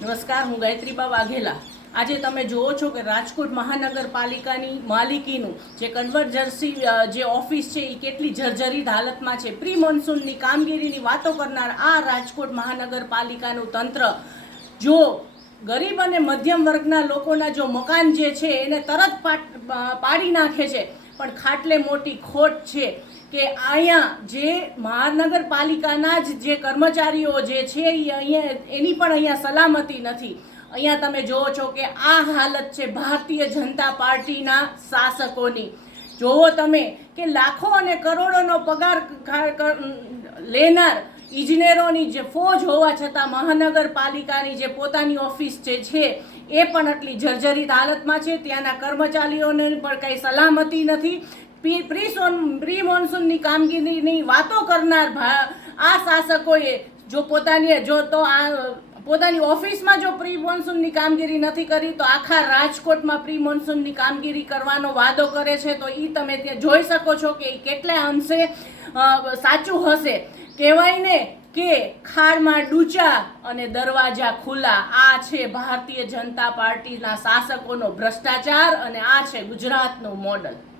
નમસ્કાર, હું ગાયત્રીબા વાઘેલા. આજે તમે જુઓ છો કે રાજકોટ મહાનગરપાલિકાની માલિકીનું જે કન્વર્જન્સી જે ઓફિસ છે એ કેટલી જર્જરિત હાલતમાં છે. પ્રી મોન્સૂનની કામગીરીની વાતો કરનાર આ રાજકોટ મહાનગરપાલિકાનું તંત્ર જો ગરીબ અને મધ્યમ વર્ગના લોકોના જો મકાન જે છે એને તરત પાડી નાખે છે, પણ ખાટલે મોટી ખોટ છે કે અહીંયા જે મહાનગરપાલિકાના જ જે કર્મચારીઓ જે છે એ અહીંયા એની પણ અહીંયા સલામતી નથી. અહીંયા તમે જુઓ છો કે આ હાલત છે ભારતીય જનતા પાર્ટીના શાસકોની. જુઓ તમે કે લાખો અને કરોડોનો પગાર લેનાર ઇજનેરોની જે ફોજ હોવા છતાં મહાનગરપાલિકાની જે પોતાની ઓફિસ જે છે એ પણ આટલી જર્જરિત હાલતમાં છે. ત્યાંના કર્મચારીઓને પણ કંઈ સલામતી નથી. પ્રી મોન્સૂનની કામગીરીની વાતો કરનાર આ શાસકોએ જો પોતાની ઓફિસમાં જો પ્રી મોન્સૂનની કામગીરી નથી કરી તો આખા રાજકોટમાં પ્રી મોન્સૂનની કામગીરી કરવાનો વાદો કરે છે. તો એ તમે ત્યાં જોઈ શકો છો કે એ કેટલા અંશે સાચું હશે. કહેવાય ને કે ખાડમાં ડૂચા અને દરવાજા ખુલ્લા. આ છે ભારતીય જનતા પાર્ટીના શાસકોનો ભ્રષ્ટાચાર અને આ છે ગુજરાતનું મોડલ.